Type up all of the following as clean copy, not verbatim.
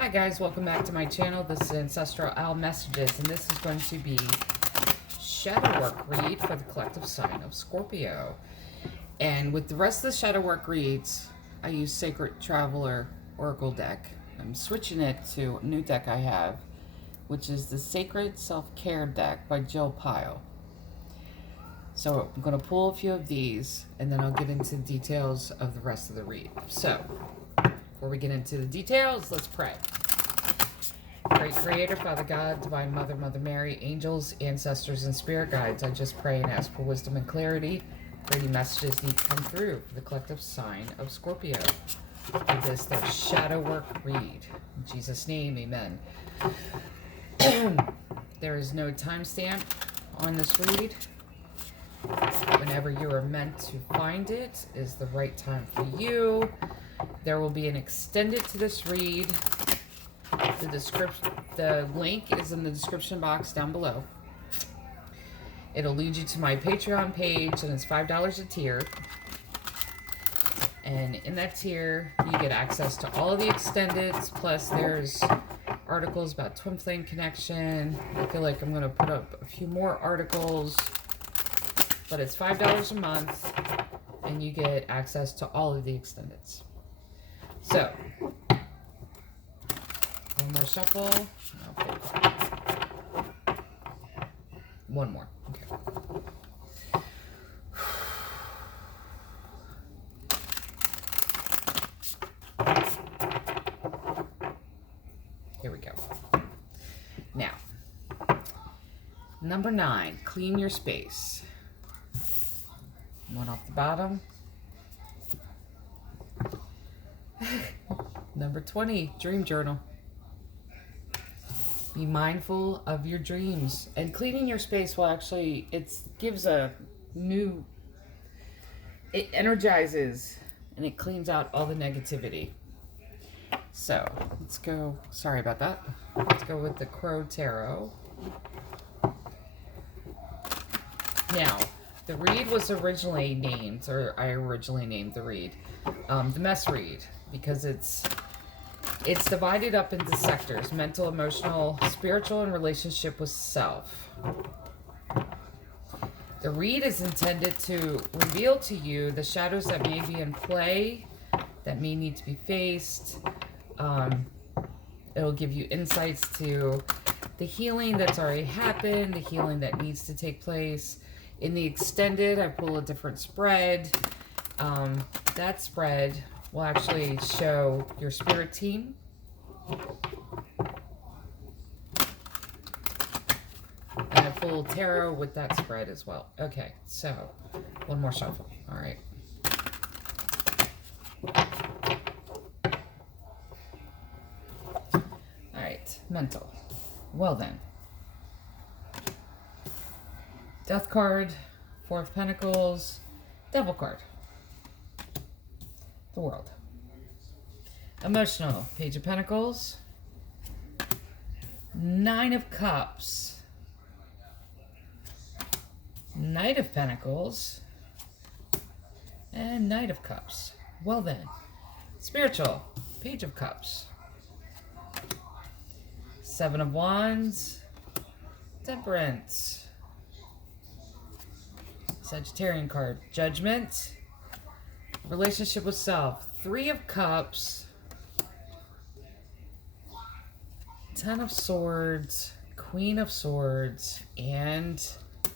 Hi guys, welcome back to my channel. This is Ancestral Owl Messages, and this is going to be Shadowwork read for the collective sign of Scorpio. And with the rest of the Shadowwork reads, I use Sacred Traveler Oracle deck. I'm switching it to a new deck I have, which is the Sacred Self-Care deck by Jill Pyle. So I'm going to pull a few of these, and then I'll get into the details of the rest of the read. So, before we get into the details, let's pray. Great Creator, Father God, Divine Mother, Mother Mary, angels, ancestors, and spirit guides, I just pray and ask for wisdom and clarity. Any messages need to come through for the collective sign of Scorpio. For this, the Shadowwork read. In Jesus' name, amen. There is no timestamp on this read. Whenever you are meant to find it is the right time for you. There will be an extended to this read. The link is in the description box down below. It'll lead you to my Patreon page, and it's $5 a tier. And in that tier, you get access to all of the extendeds, plus there's articles about twin flame connection. I feel like I'm going to put up a few more articles, but it's $5 a month, and you get access to all of the extendeds. So, one more shuffle. One more. Okay. Here we go. Now, number 9, clean your space. One off the bottom. Number 20, dream journal. Be mindful of your dreams. And cleaning your space will actually, it gives a new, it energizes and it cleans out all the negativity. So, let's go, sorry about that. Let's go with the Crow Tarot. Now, the read was originally named, or I originally named the read, the mess read, because it's divided up into sectors: mental, emotional, spiritual, and relationship with self. The read is intended to reveal to you the shadows that may be in play, that may need to be faced. It'll give you insights to the healing that's already happened, the healing that needs to take place. In the extended, I pull a different spread. That spread will actually show your spirit team. And I pull tarot with that spread as well. Okay, so one more shuffle. All right. All right, mental. Well then. Death card, 4 of Pentacles, Devil card. The World. Emotional, Page of Pentacles, 9 of Cups, Knight of Pentacles, and Knight of Cups. Well then, spiritual, Page of Cups, 7 of Wands, Temperance, Sagittarian card, Judgment, relationship with self, 3 of Cups, 10 of Swords, Queen of Swords, and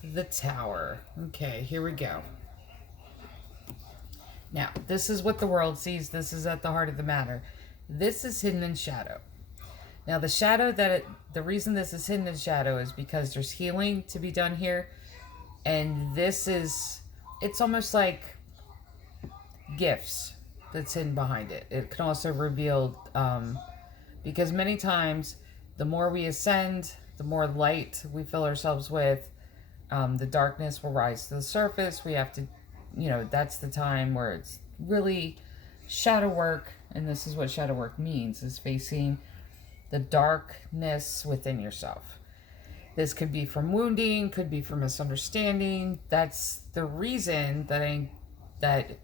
the Tower. Okay, here we go. Now, this is what the world sees. This is at the heart of the matter. This is hidden in shadow. Now, the shadow the reason this is hidden in shadow is because there's healing to be done here. And this is, it's almost like gifts that's hidden behind it. It can also reveal, because many times the more we ascend, the more light we fill ourselves with, the darkness will rise to the surface. We have to, that's the time where it's really shadow work. And this is what shadow work means, is facing the darkness within yourself. This could be from wounding, could be from misunderstanding. That's the reason that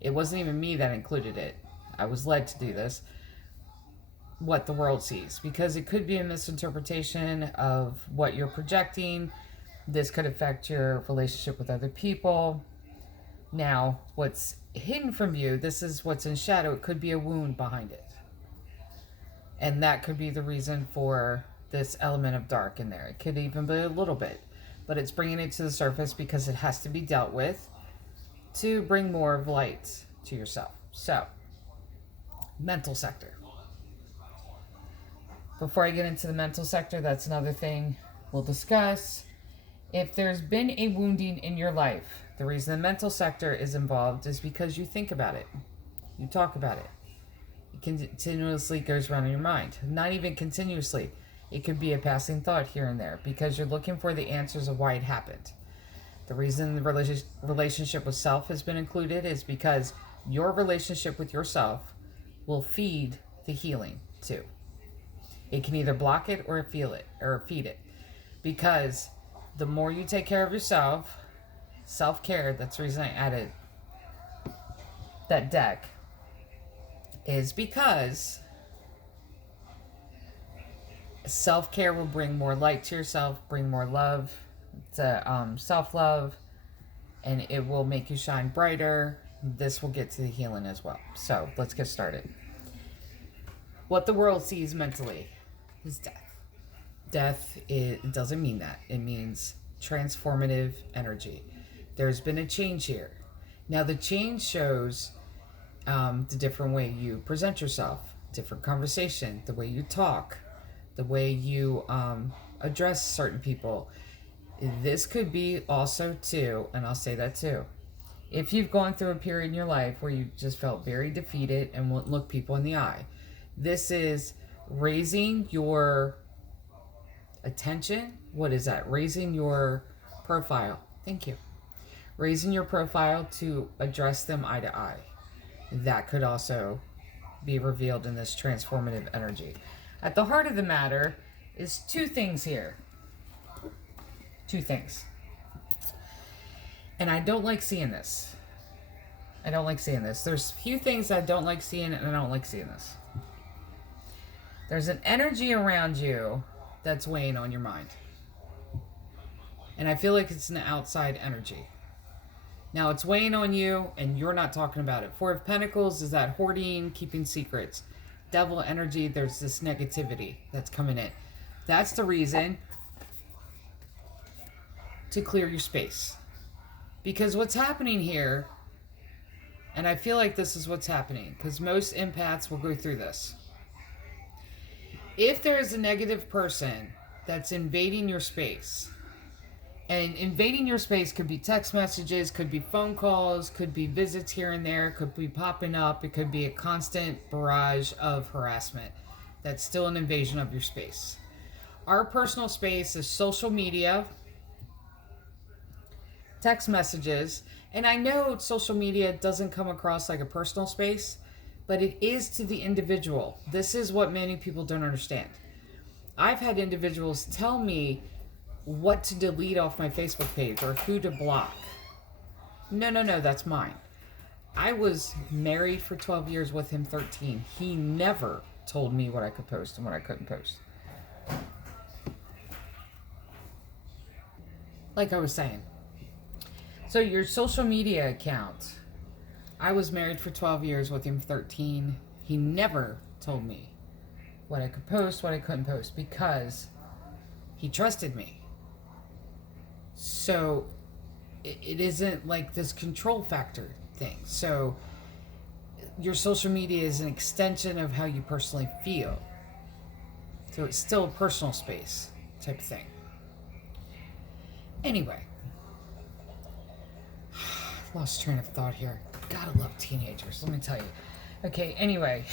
it wasn't even me that included it. I was led to do this. what the world sees, because it could be a misinterpretation of what you're projecting. This could affect your relationship with other people. Now, what's hidden from you, this is what's in shadow. It could be a wound behind it. And that could be the reason for this element of dark in there. It could even be a little bit. But it's bringing it to the surface because it has to be dealt with to bring more of light to yourself. So, mental sector. Before I get into the mental sector, that's another thing we'll discuss. If there's been a wounding in your life, the reason the mental sector is involved is because you think about it. You talk about it. It continuously goes around in your mind. Not even continuously. It could be a passing thought here and there because you're looking for the answers of why it happened. The reason the relationship with self has been included is because your relationship with yourself will feed the healing too. It can either block it or feed it. Because the more you take care of yourself, self-care, that's the reason I added that deck, is because self-care will bring more light to yourself, bring more love, to self-love, and it will make you shine brighter. This will get to the healing as well. So let's get started. What the world sees mentally is death. Death, it doesn't mean that. It means transformative energy. There's been a change here. Now the change shows the different way you present yourself, different conversation, the way you talk, the way you address certain people. This could be also too, and I'll say that too, if you've gone through a period in your life where you just felt very defeated and won't look people in the eye. This is raising your attention. What is that? Raising your profile. Thank you. Raising your profile to address them eye to eye. That could also be revealed in this transformative energy. At the heart of the matter is two things here. Two things. And I don't like seeing this. I don't like seeing this. There's few things I don't like seeing, and I don't like seeing this. There's an energy around you that's weighing on your mind. And I feel like it's an outside energy. Now it's weighing on you and you're not talking about it. Four of Pentacles is that hoarding, keeping secrets. Devil energy, there's this negativity that's coming in. That's the reason to clear your space. Because what's happening here, and I feel like this is what's happening, because most empaths will go through this. If there is a negative person that's invading your space, and invading your space could be text messages, could be phone calls, could be visits here and there, could be popping up, it could be a constant barrage of harassment. That's still an invasion of your space. Our personal space is social media, text messages, and I know social media doesn't come across like a personal space, but it is to the individual. This is what many people don't understand. I've had individuals tell me what to delete off my Facebook page or who to block. No, that's mine. I was married for 12 years with him 13. He never told me what I could post and what I couldn't post. Like I was saying. So your social media account, I was married for 12 years with him 13. He never told me what I could post, what I couldn't post, because he trusted me. So it isn't like this control factor thing. So your social media is an extension of how you personally feel. So it's still a personal space type of thing. Anyway. Lost train of thought here. Gotta love teenagers, let me tell you. Okay, anyway.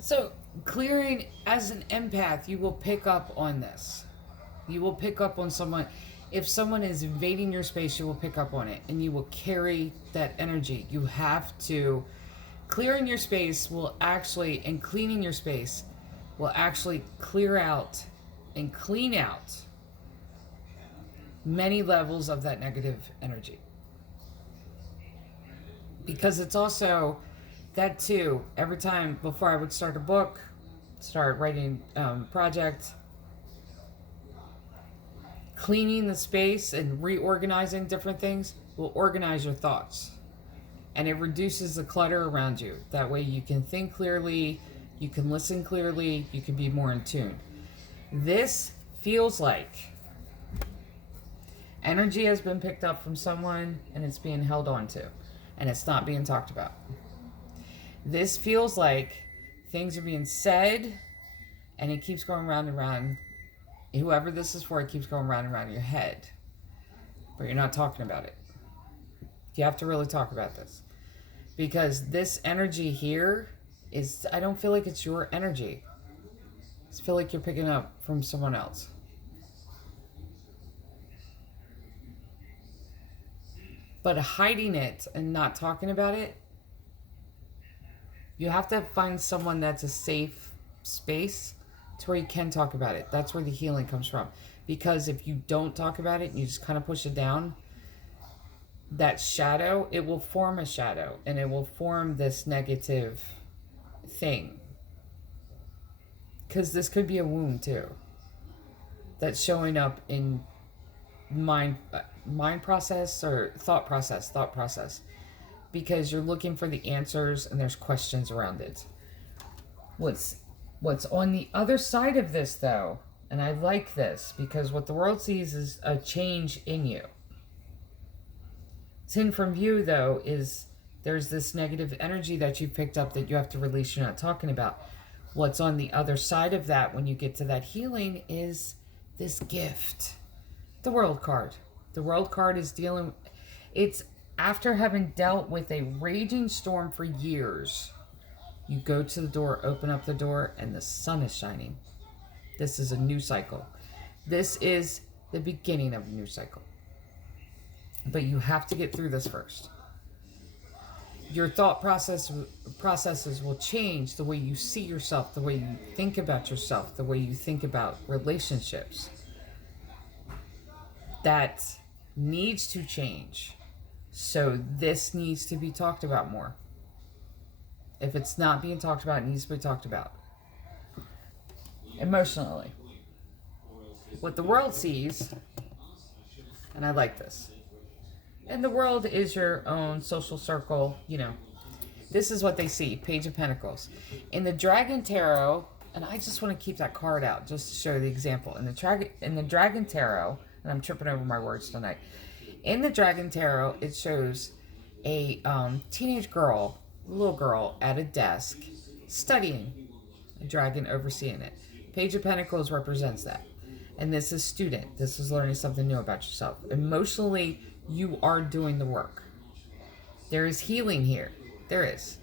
So, clearing, as an empath, you will pick up on this. You will pick up on someone. If someone is invading your space, you will pick up on it. And you will carry that energy. You have to. Clearing your space will actually, and cleaning your space, will actually clear out and clean out many levels of that negative energy. Because it's also that too, every time before I would start a book, start writing project, cleaning the space and reorganizing different things will organize your thoughts. And it reduces the clutter around you. That way you can think clearly, you can listen clearly, you can be more in tune. This feels like energy has been picked up from someone and it's being held on to. And it's not being talked about. This feels like things are being said and it keeps going round and round. Whoever this is for, it keeps going round and round in your head. But you're not talking about it. You have to really talk about this. Because this energy here is, I don't feel like it's your energy. I feel like you're picking up from someone else. But hiding it and not talking about it, you have to find someone that's a safe space to where you can talk about it. That's where the healing comes from. Because if you don't talk about it and you just kind of push it down, that shadow, it will form a shadow and it will form this negative thing. Because this could be a wound too. That's showing up in mind process or thought process. Because you're looking for the answers and there's questions around it. What's on the other side of this though, and I like this because what the world sees is a change in you. Sin from you, though, is there's this negative energy that you picked up that you have to release, you're not talking about. What's on the other side of that when you get to that healing is this gift. The World card. The World card is dealing... It's after having dealt with a raging storm for years. You go to the door, open up the door, and the sun is shining. This is a new cycle. This is the beginning of a new cycle. But you have to get through this first. Your thought processes will change the way you see yourself, the way you think about yourself, the way you think about relationships. That needs to change. So this needs to be talked about more. If it's not being talked about, it needs to be talked about. Emotionally. What the world sees, and I like this, and the world is your own social circle, you know. This is what they see, Page of Pentacles. In the Dragon Tarot, and I just want to keep that card out just to show the example. In the Dragon Tarot, and I'm tripping over my words tonight. In the Dragon Tarot, it shows a teenage girl, little girl, at a desk, studying, a dragon overseeing it. Page of Pentacles represents that. And this is student. This is learning something new about yourself. Emotionally, you are doing the work. There is healing here. There is.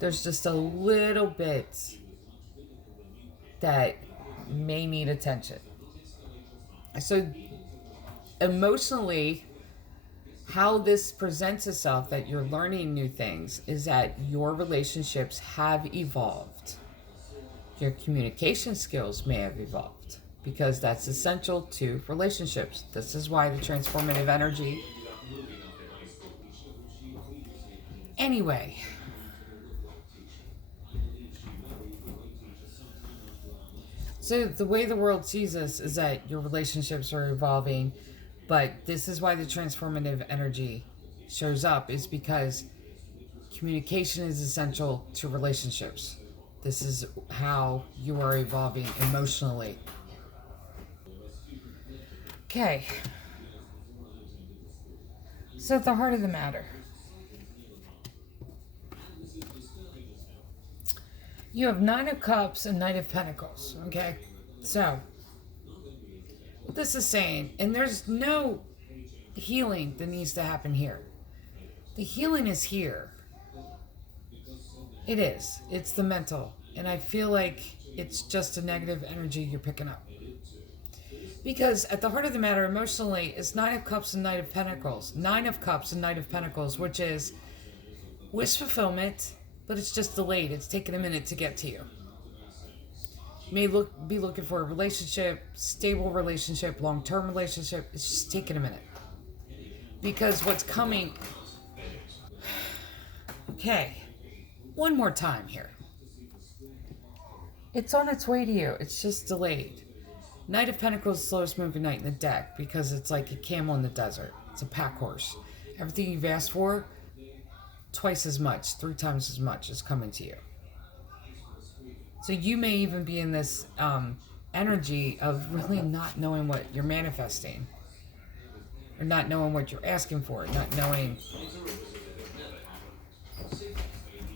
There's just a little bit that may need attention. So emotionally, how this presents itself, that you're learning new things, is that your relationships have evolved. Your communication skills may have evolved, because that's essential to relationships. This is why the transformative energy. Anyway. So the way the world sees this is that your relationships are evolving, but this is why the transformative energy shows up, is because communication is essential to relationships. This is how you are evolving emotionally. Okay. So at the heart of the matter, you have Nine of Cups and Knight of Pentacles, okay? So, what this is saying, and there's no healing that needs to happen here. The healing is here. It is. It's the mental. And I feel like it's just a negative energy you're picking up. Because at the heart of the matter, emotionally, it's Nine of Cups and Knight of Pentacles. Nine of Cups and Knight of Pentacles, which is wish fulfillment, but it's just delayed. It's taken a minute to get to you. You may be looking for a relationship, stable relationship, long-term relationship. It's just taking a minute. Because what's coming... Okay. one more time here. It's on its way to you. It's just delayed. Knight of Pentacles is the slowest moving knight in the deck because it's like a camel in the desert. It's a pack horse. Everything you've asked for, twice as much, 3 times as much is coming to you. So you may even be in this energy of really not knowing what you're manifesting. Or not knowing what you're asking for. Not knowing...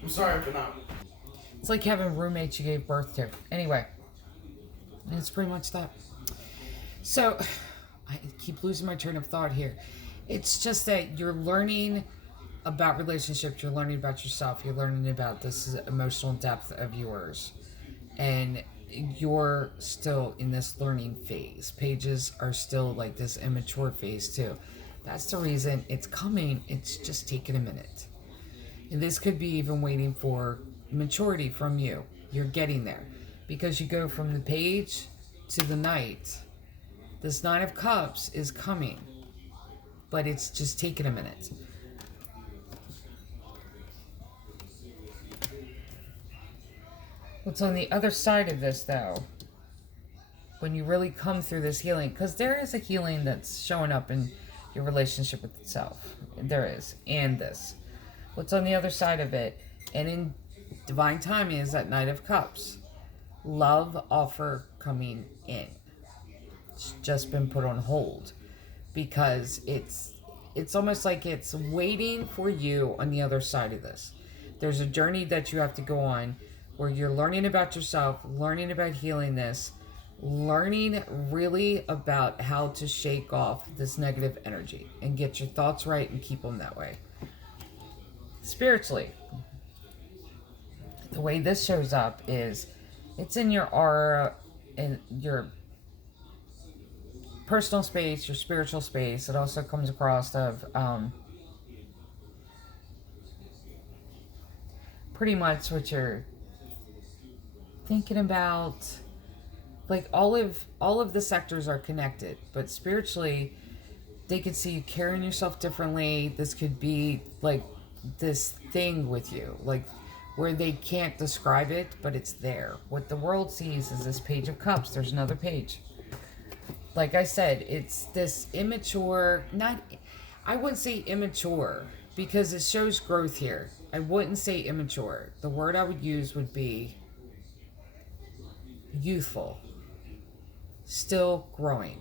I'm sorry for not. It's like having roommates you gave birth to. Anyway. And it's pretty much that. So, I keep losing my train of thought here. It's just that you're learning about relationships. You're learning about yourself. You're learning about this emotional depth of yours. And you're still in this learning phase. Pages are still like this immature phase too. That's the reason it's coming. It's just taking a minute. And this could be even waiting for maturity from you. You're getting there. Because you go from the page to the knight. This 9 of Cups is coming. But it's just taking a minute. What's on the other side of this, though, when you really come through this healing, because there is a healing that's showing up in your relationship with itself. There is. And this. What's on the other side of it, and in divine timing, is that Knight of Cups. Love offer coming in. It's just been put on hold. Because it's almost like it's waiting for you on the other side of this. There's a journey that you have to go on where you're learning about yourself, learning about healing this, learning really about how to shake off this negative energy and get your thoughts right and keep them that way. Spiritually, the way this shows up is it's in your aura, in your personal space, your spiritual space. It also comes across of pretty much what you're thinking about. Like all of the sectors are connected, but spiritually they could see you carrying yourself differently. This could be like this thing with you, like where they can't describe it, but it's there. What the world sees is this Page of Cups. There's another page. Like I said, it's this immature, I wouldn't say immature because it shows growth here. I wouldn't say immature. The word I would use would be youthful. Still growing.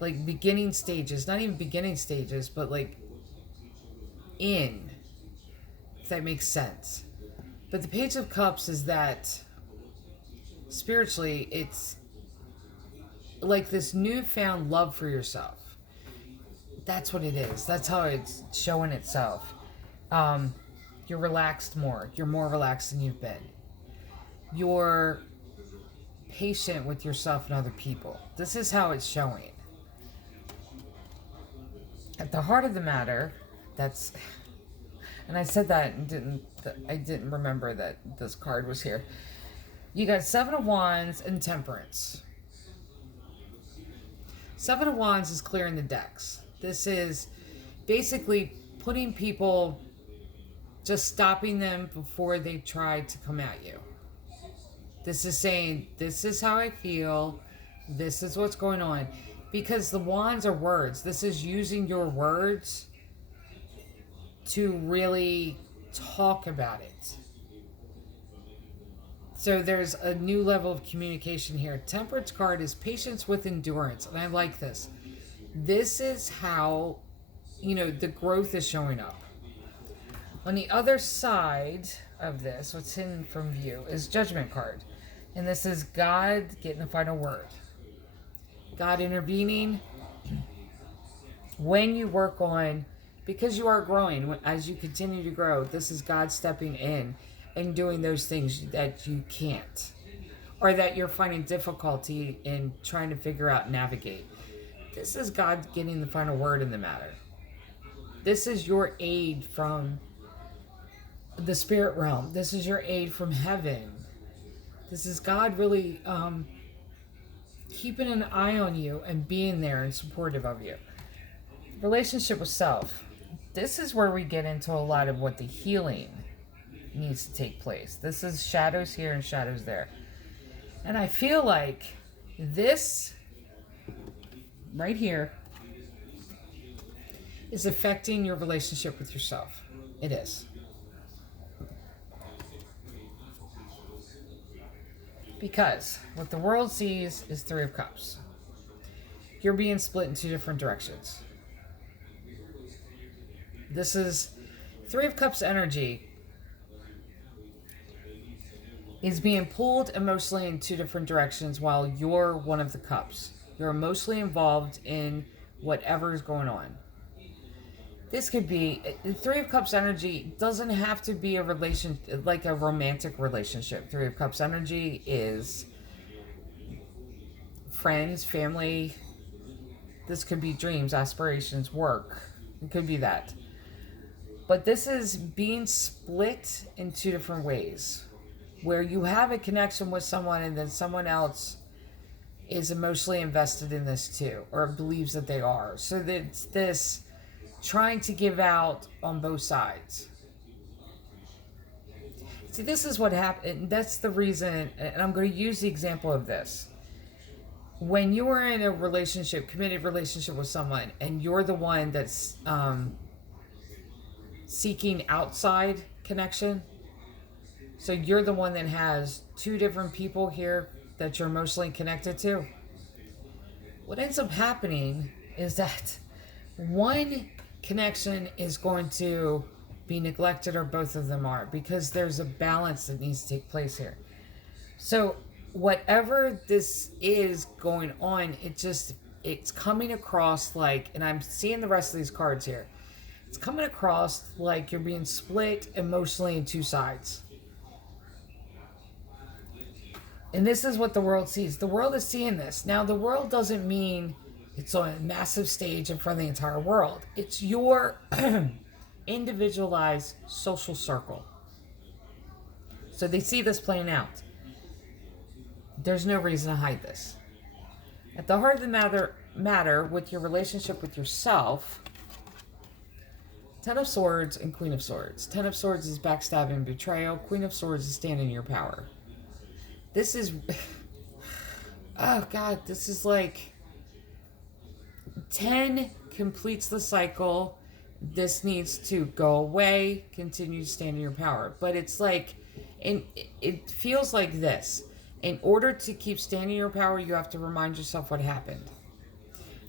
Like beginning stages, not even beginning stages, but like in, if that makes sense. But the Page of Cups is that spiritually it's like this newfound love for yourself. That's what it is. That's how it's showing itself. You're relaxed more. You're more relaxed than you've been. You're patient with yourself and other people. This is how it's showing. At the heart of the matter, that's... And I said that and I didn't remember that this card was here. You got 7 of Wands and Temperance. 7 of Wands is clearing the decks. This is basically putting people, just stopping them before they try to come at you. This is saying, this is how I feel. This is what's going on. Because the wands are words. This is using your words to really talk about it. So there's a new level of communication here. Temperance card is patience with endurance. And I like this. This is how, the growth is showing up. On the other side of this, what's hidden from view, is Judgment card. And this is God getting the final word. God intervening when you work on, because you are growing, as you continue to grow, this is God stepping in and doing those things that you can't, or that you're finding difficulty in trying to figure out, navigate. This is God getting the final word in the matter. This is your aid from the spirit realm. This is your aid from heaven. This is God really keeping an eye on you and being there and supportive of you. Relationship with self. This is where we get into a lot of what the healing needs to take place. This is shadows here and shadows there. And I feel like this right here is affecting your relationship with yourself. It is. Because what the world sees is Three of Cups. You're being split in two different directions. This is Three of Cups energy is being pulled emotionally in two different directions while you're one of the cups. You're emotionally involved in whatever is going on. This could be, the Three of Cups energy doesn't have to be a relation, like a romantic relationship. Three of Cups energy is friends, family. This could be dreams, aspirations, work. It could be that. But this is being split in two different ways, where you have a connection with someone and then someone else is emotionally invested in this too, or believes that they are. So that's this trying to give out on both sides. See, this is what happened. That's the reason, and I'm going to use the example of this. When you are in a relationship, committed relationship with someone, and you're the one that's seeking outside connection, so you're the one that has two different people here that you're emotionally connected to, what ends up happening is that one connection is going to be neglected, or both of them are, because there's a balance that needs to take place here. So whatever this is going on, it's coming across like, and I'm seeing the rest of these cards here, it's coming across like you're being split emotionally in two sides. And this is what the world sees. The world is seeing this. Now, the world doesn't mean it's on a massive stage in front of the entire world. It's your individualized social circle. So they see this playing out. There's no reason to hide this. At the heart of the matter with your relationship with yourself, Ten of Swords and Queen of Swords. Ten of Swords is backstabbing, betrayal. Queen of Swords is standing in your power. This is... oh, God. This is like... 10 completes the cycle. This needs to go away. Continue to stand in your power. But it's like... it feels like this. In order to keep standing in your power, you have to remind yourself what happened.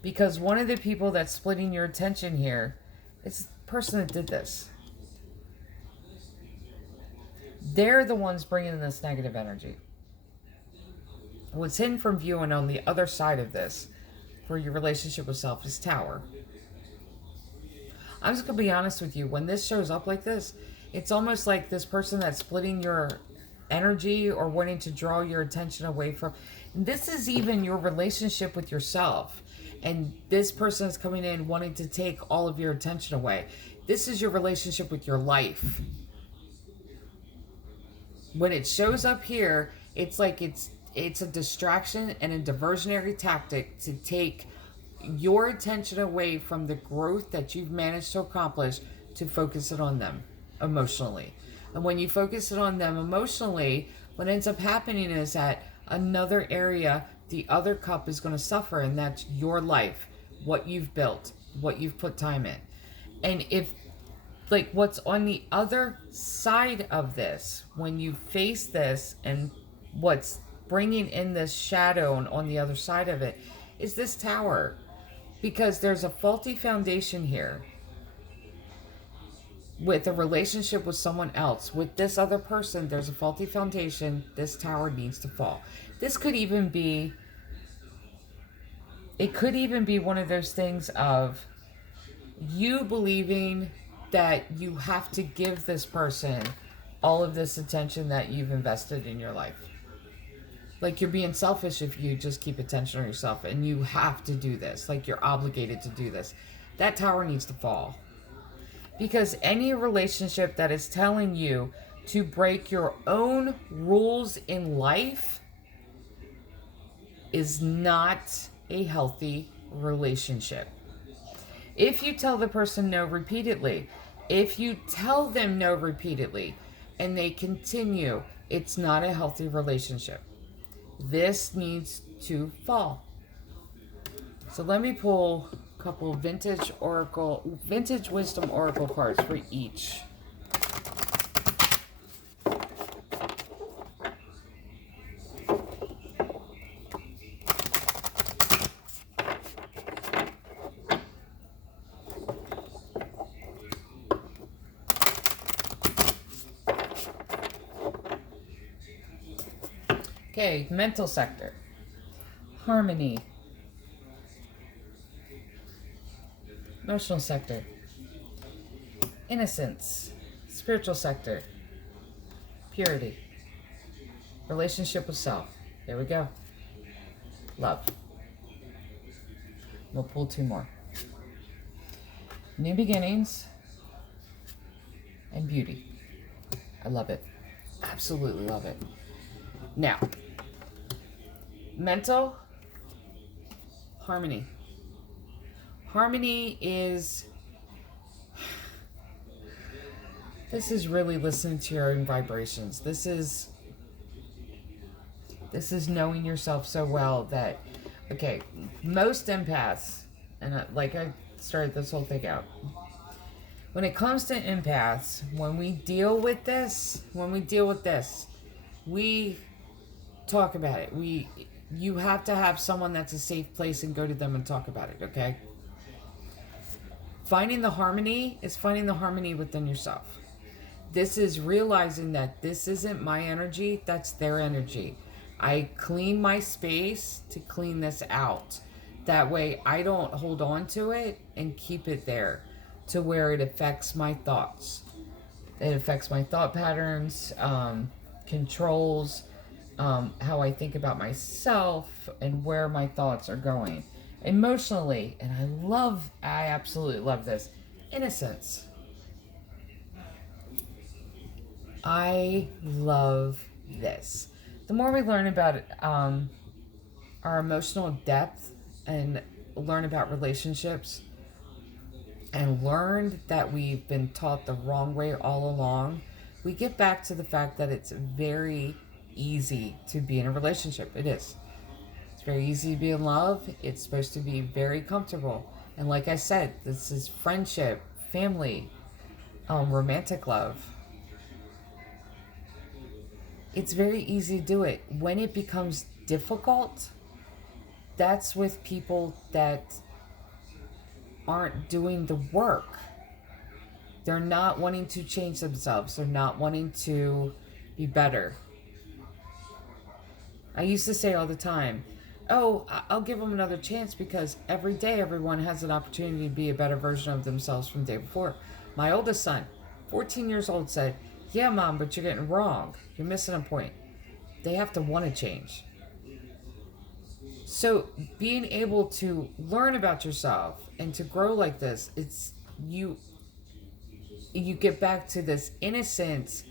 Because one of the people that's splitting your attention here is the person that did this. They're the ones bringing in this negative energy. What's hidden from view and on the other side of this for your relationship with self is Tower. I'm just going to be honest with you. When this shows up like this, it's almost like this person that's splitting your energy or wanting to draw your attention away from. This is even your relationship with yourself. And this person is coming in wanting to take all of your attention away. This is your relationship with your life. When it shows up here, it's like it's a distraction and a diversionary tactic to take your attention away from the growth that you've managed to accomplish to focus it on them emotionally. And when you focus it on them emotionally, what ends up happening is that another area, the other cup is going to suffer, and that's your life, what you've built, what you've put time in. And if, like, what's on the other side of this, when you face this and what's bringing in this shadow on the other side of it, is this Tower. Because there's a faulty foundation here with a relationship with someone else. With this other person, there's a faulty foundation. This Tower needs to fall. This could even be, it could even be one of those things of you believing that you have to give this person all of this attention that you've invested in your life. Like, you're being selfish if you just keep attention on yourself, and you have to do this. Like, you're obligated to do this. That Tower needs to fall. Because any relationship that is telling you to break your own rules in life is not a healthy relationship. If you tell the person no repeatedly, if you tell them no repeatedly, and they continue, it's not a healthy relationship. This needs to fall. So let me pull a couple vintage wisdom oracle cards for each. Okay, mental sector. Harmony. Emotional sector. Innocence. Spiritual sector. Purity. Relationship with self. There we go. Love. We'll pull two more. New beginnings and beauty. I love it. Absolutely love it. Now, mental harmony. Harmony is, this is really listening to your own vibrations. This is knowing yourself so well that, okay, most empaths, and I started this whole thing out. When it comes to empaths, when we deal with this, we talk about it. You have to have someone that's a safe place and go to them and talk about it, okay? Finding the harmony is finding the harmony within yourself. This is realizing that this isn't my energy, that's their energy. I clean my space to clean this out. That way I don't hold on to it and keep it there to where it affects my thoughts. It affects my thought patterns, controls how I think about myself and where my thoughts are going. Emotionally, and I absolutely love this, innocence. I love this. The more we learn about it, our emotional depth and learn about relationships and learn that we've been taught the wrong way all along, we get back to the fact that it's very easy to be in a relationship. It is. It's very easy to be in love. It's supposed to be very comfortable. And like I said, this is friendship, family, romantic love. It's very easy to do it. When it becomes difficult, that's with people that aren't doing the work. They're not wanting to change themselves. They're not wanting to be better. I used to say all the time, oh, I'll give them another chance because every day everyone has an opportunity to be a better version of themselves from the day before. My oldest son, 14 years old, said, yeah, Mom, but you're getting it wrong. You're missing a point. They have to want to change. So being able to learn about yourself and to grow like this, it's you get back to this innocent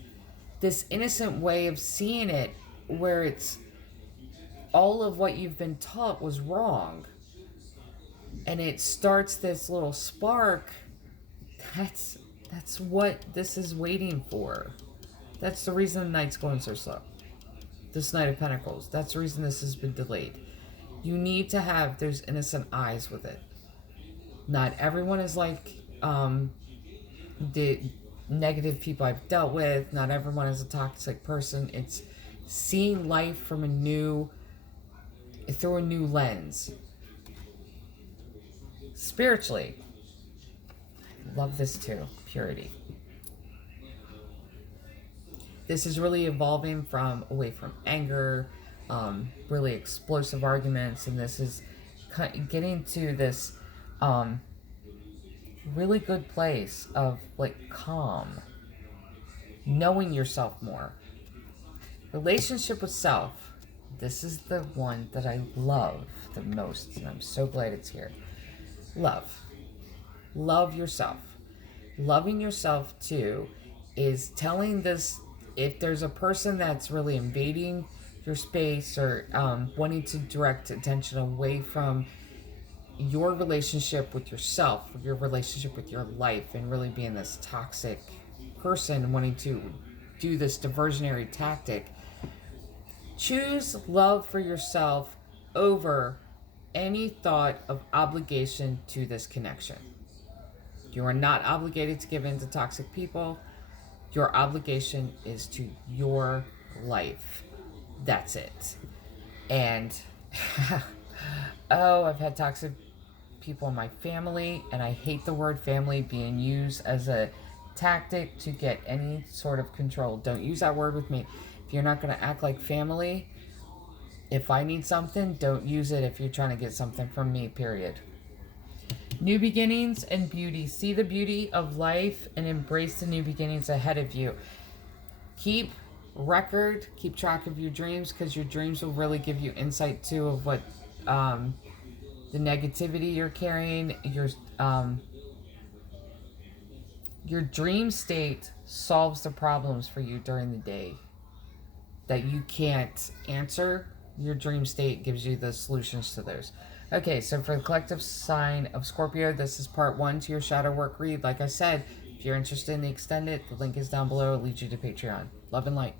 way of seeing it where it's all of what you've been taught was wrong. And it starts this little spark. That's what this is waiting for. That's the reason the night's going so slow. This Knight of Pentacles. That's the reason this has been delayed. You need to have those innocent eyes with it. Not everyone is like the negative people I've dealt with. Not everyone is a toxic person. It's seeing life from through a new lens. Spiritually, love this too. Purity. This is really evolving away from anger, really explosive arguments, and this is getting to this really good place of like calm, knowing yourself more. Relationship with self. This is the one that I love the most, and I'm so glad it's here. Love. Love yourself. Loving yourself too is telling this, if there's a person that's really invading your space or wanting to direct attention away from your relationship with yourself, your relationship with your life, and really being this toxic person wanting to do this diversionary tactic. Choose love for yourself over any thought of obligation to this connection. You are not obligated to give in to toxic people. Your obligation is to your life. That's it. And oh, I've had toxic people in my family, and I hate the word family being used as a tactic to get any sort of control. Don't use that word with me. If you're not going to act like family, if I need something, don't use it if you're trying to get something from me, period. New beginnings and beauty. See the beauty of life and embrace the new beginnings ahead of you. Keep track of your dreams, because your dreams will really give you insight too of what the negativity you're carrying. Your dream state solves the problems for you during the day that you can't answer. Your dream state gives you the solutions to those. Okay, so for the collective sign of Scorpio, this is part 1 to your shadow work read. Like I said, if you're interested in the extended, the link is down below. It leads you to Patreon. Love and light.